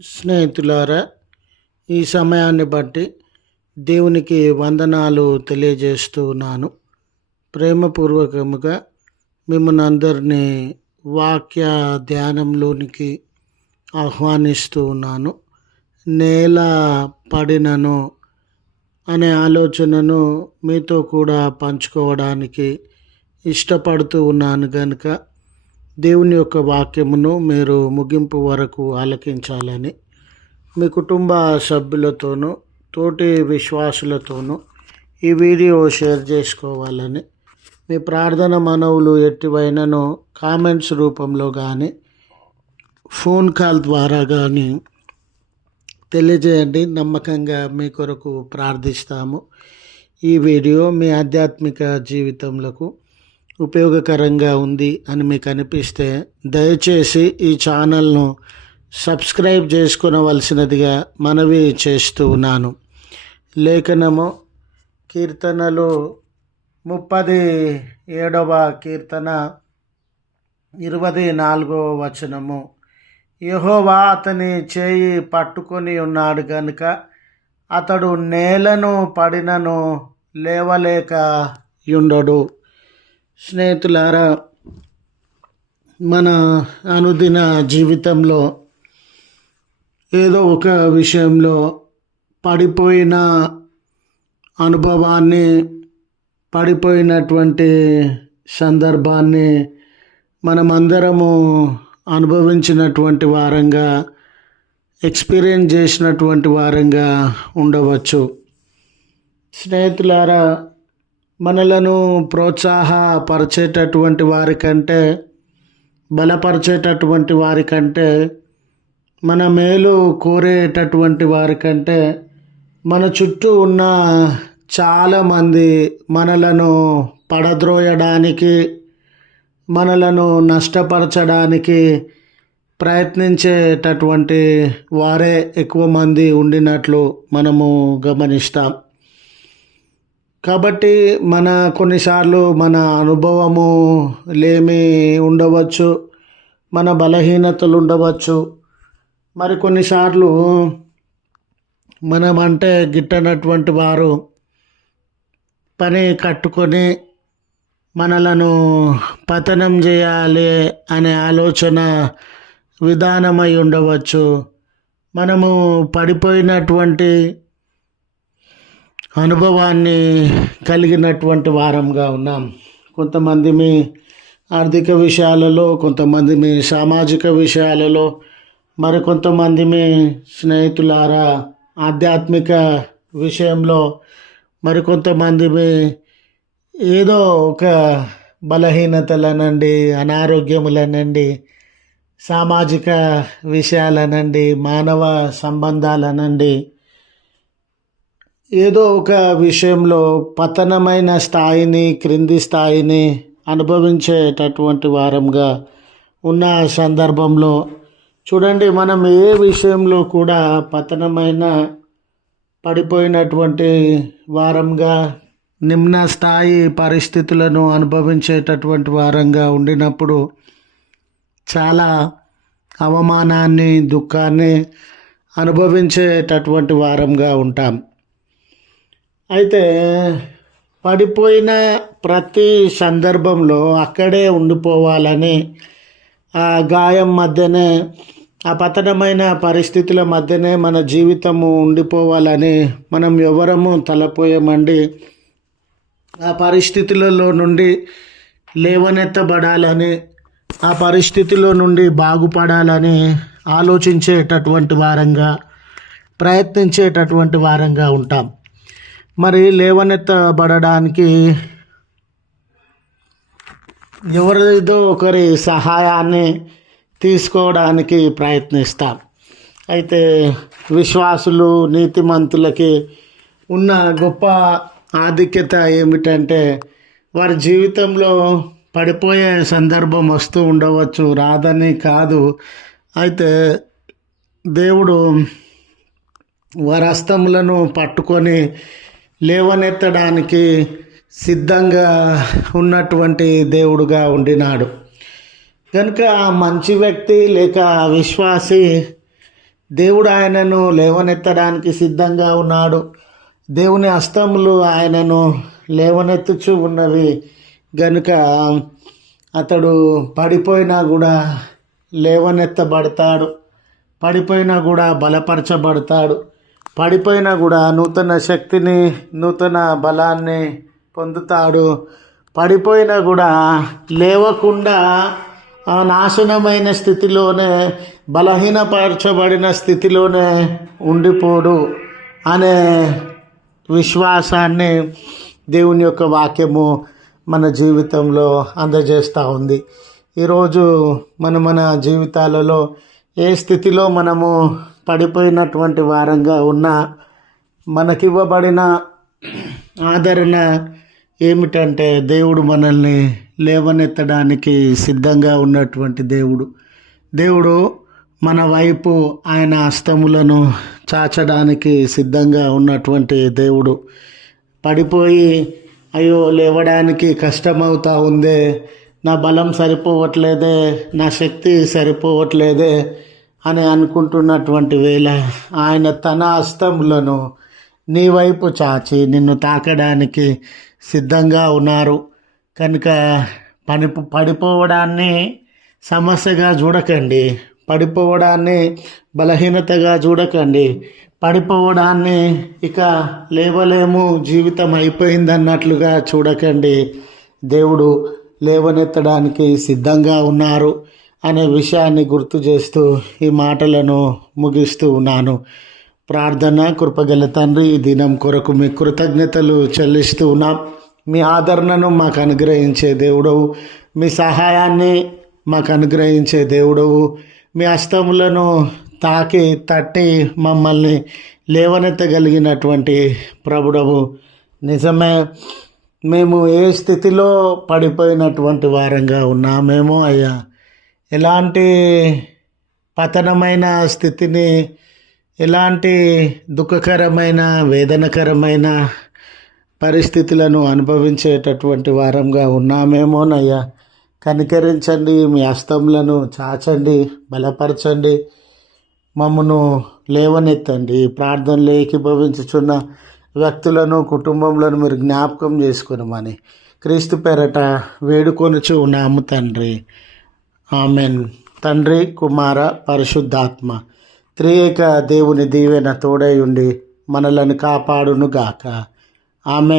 స్నేహితులారా, ఈ సమయాన్ని బట్టి దేవునికి వందనాలు తెలియజేస్తూ ఉన్నాను. ప్రేమపూర్వకముగా మిమ్మల్ని అందరినీ వాక్య ధ్యానంలోనికి ఆహ్వానిస్తూ ఉన్నాను. నేల పడినను అనే ఆలోచనను మీతో కూడా పంచుకోవడానికి ఇష్టపడుతూ ఉన్నాను కనుక దేవుని యొక్క వాక్యమును మీరు ముగింపు వరకు ఆలకించాలని మీ కుటుంబ సభ్యులతోనూ తోటి విశ్వాసులతోనూ ఈ వీడియో షేర్ చేసుకోవాలని మీ ప్రార్థన మనవులు ఎట్టివైనను కామెంట్స్ రూపంలో కానీ ఫోన్ కాల్ ద్వారా కానీ తెలియజేయండి. నమ్మకంగా మీ కొరకు ప్రార్థిస్తాము. ఈ వీడియో మీ ఆధ్యాత్మిక జీవితంలో ఉపయోగకరంగా ఉంది అని మీకు అనిపిస్తే దయచేసి ఈ ఛానల్ను సబ్స్క్రైబ్ చేసుకునవలసినదిగా మనవి చేస్తూ ఉన్నాను. లేఖనము కీర్తనలు 37వ కీర్తన 24వ వచనము. యెహోవా అతని చేయి పట్టుకొని ఉన్నాడు గనుక అతడు నేలను పడినను లేవలేక యుండడు. స్నేహితులారా, మన అనుదిన జీవితంలో ఏదో ఒక విషయంలో పడిపోయిన అనుభవాన్ని, పడిపోయినటువంటి సందర్భాన్ని మనమందరము అనుభవించినటువంటి వారంగా, ఎక్స్పీరియన్స్ చేసినటువంటి వారంగా ఉండవచ్చు. స్నేహితులారా, మనలను ప్రోత్సాహపరిచేటటువంటి వారికంటే, బలపరిచేటటువంటి వారికంటే, మన మేలు కోరేటటువంటి వారికంటే మన చుట్టూ ఉన్న చాలామంది మనలను పడద్రోయడానికి, మనలను నష్టపరచడానికి ప్రయత్నించేటటువంటి వారే ఎక్కువ మంది ఉండినట్లు మనము గమనిస్తాం. కాబట్టి కొన్నిసార్లు మన అనుభవము లేమి ఉండవచ్చు, మన బలహీనతలు ఉండవచ్చు. మరి కొన్నిసార్లు మనమంటే గిట్టనటువంటి వారు పని కట్టుకొని మనలను పతనం చేయాలి అనే ఆలోచన విధానమై ఉండవచ్చు. మనము పడిపోయినటువంటి అనుభవాన్ని కలిగినటువంటి వారంగా ఉన్నాం. కొంతమంది మీ ఆర్థిక విషయాలలో, కొంతమంది మీ సామాజిక విషయాలలో, మరికొంతమంది మీ స్నేహితులారా ఆధ్యాత్మిక విషయంలో, మరికొంతమంది మీ ఏదో ఒక బలహీనతలనండి, అనారోగ్యములనండి, సామాజిక విషయాలనండి, మానవ సంబంధాలనండి, ఏదో ఒక విషయంలో పతనమైన స్థాయిని, క్రింది స్థాయిని అనుభవించేటటువంటి వారంగా ఉన్న సందర్భంలో చూడండి, మనం ఏ విషయంలో కూడా పతనమైన, పడిపోయినటువంటి వారంగా, నిమ్న స్థాయి పరిస్థితులను అనుభవించేటటువంటి వారంగా ఉండినప్పుడు చాలా అవమానాన్ని, దుఃఖాన్ని అనుభవించేటటువంటి వారంగా ఉంటాం. అయితే పడిపోయిన ప్రతి సందర్భంలో అక్కడే ఉండిపోవాలని, ఆ గాయం మధ్యనే, ఆ పతనమైన పరిస్థితుల మధ్యనే మన జీవితము ఉండిపోవాలని మనం ఎవరము తలపోయామండి. ఆ పరిస్థితులలో నుండి లేవనెత్తబడాలని, ఆ పరిస్థితిలో నుండి బాగుపడాలని ఆలోచించేటటువంటి వారంగా, ప్రయత్నించేటటువంటి వారంగా ఉంటాం. మరి లేవనెత్తబడడానికి ఎవరిదో ఒకరి సహాయాన్ని తీసుకోవడానికి ప్రయత్నిస్తాం. అయితే విశ్వాసులు, నీతిమంతులకి ఉన్న గొప్ప ఆధిక్యత ఏమిటంటే వారి జీవితంలో పడిపోయే సందర్భం వస్తూ ఉండవచ్చు, రాదని కాదు. అయితే దేవుడు వారి హస్తములను పట్టుకొని లేవనెత్తడానికి సిద్ధంగా ఉన్నటువంటి దేవుడుగా ఉండినాడు. కనుక ఆ మంచి వ్యక్తి లేక విశ్వాసి దేవుడు ఆయనను లేవనెత్తడానికి సిద్ధంగా ఉన్నాడు. దేవుని హస్తములు ఆయనను లేవనెత్తుచు ఉన్నవి గనుక అతడు పడిపోయినా కూడా లేవనెత్తబడతాడు, పడిపోయినా కూడా బలపరచబడతాడు, పడిపోయినా కూడా నూతన శక్తిని, నూతన బలాన్ని పొందుతాడు. పడిపోయినా కూడా లేవకుండా నాశనమైన స్థితిలోనే, బలహీనపరచబడిన స్థితిలోనే ఉండిపోడు అనే విశ్వాసాన్ని దేవుని యొక్క వాక్యము మన జీవితంలో అందజేస్తూ ఉంది. ఈరోజు మన జీవితాలలో ఏ స్థితిలో మనము పడిపోయినటువంటి వారంగా ఉన్నా మనకివ్వబడిన ఆదరణ ఏమిటంటే దేవుడు మనల్ని లేవనెత్తడానికి సిద్ధంగా ఉన్నటువంటి దేవుడు మన వైపు ఆయన హస్తములను చాచడానికి సిద్ధంగా ఉన్నటువంటి దేవుడు. పడిపోయి అయ్యో లేవడానికి కష్టమవుతా ఉందే, నా బలం సరిపోవట్లేదే, నా శక్తి సరిపోవట్లేదే అని అనుకుంటున్నటువంటి వేళ ఆయన తన హస్తములను నీ వైపు చాచి నిన్ను తాకడానికి సిద్ధంగా ఉన్నారు. కనుక పడిపోవడాన్ని సమస్యగా చూడకండి, పడిపోవడాన్ని బలహీనతగా చూడకండి, పడిపోవడాన్ని ఇక లేవలేము, జీవితం అయిపోయిందన్నట్లుగా చూడకండి. దేవుడు లేవనెత్తడానికి సిద్ధంగా ఉన్నారు అనే విషయాన్ని గుర్తు చేస్తూ ఈ మాటలను ముగిస్తూ ఉన్నాను. ప్రార్థన. కృపగల తండ్రి, ఈ దినం కొరకు మీ కృతజ్ఞతలు చెల్లిస్తూ ఉన్నాం. మీ ఆదరణను మాకు అనుగ్రహించే దేవుడవు, మీ సహాయాన్ని మాకు అనుగ్రహించే దేవుడవు, మీ హస్తములను తాకి తట్టి మమ్మల్ని లేవనెత్తగలిగినటువంటి ప్రభుడవు. నిజమే, మేము ఏ స్థితిలో పడిపోయినటువంటి వారంగా ఉన్నామేమో అయ్యా, ఎలాంటి పతనమైన స్థితిని, ఎలాంటి దుఃఖకరమైన వేదనకరమైన పరిస్థితులను అనుభవించేటటువంటి వారంగా ఉన్నామేమోనయ్యా. కనికరించండి, మీ హస్తములను చాచండి, బలపరచండి, మమ్మను లేవనెత్తండి. ప్రార్థనలు ఏకీభవించుచున్న వ్యక్తులను, కుటుంబములను మీరు జ్ఞాపకం చేసుకునమని క్రీస్తు పేరట వేడుకొనుచు ఉన్నాము తండ్రి. ఆమెన్. తండ్రి, కుమార, పరిశుద్ధాత్మ త్రియేక దేవుని దీవెన తోడై ఉండి మనలను కాపాడునుగాక. ఆమెన్.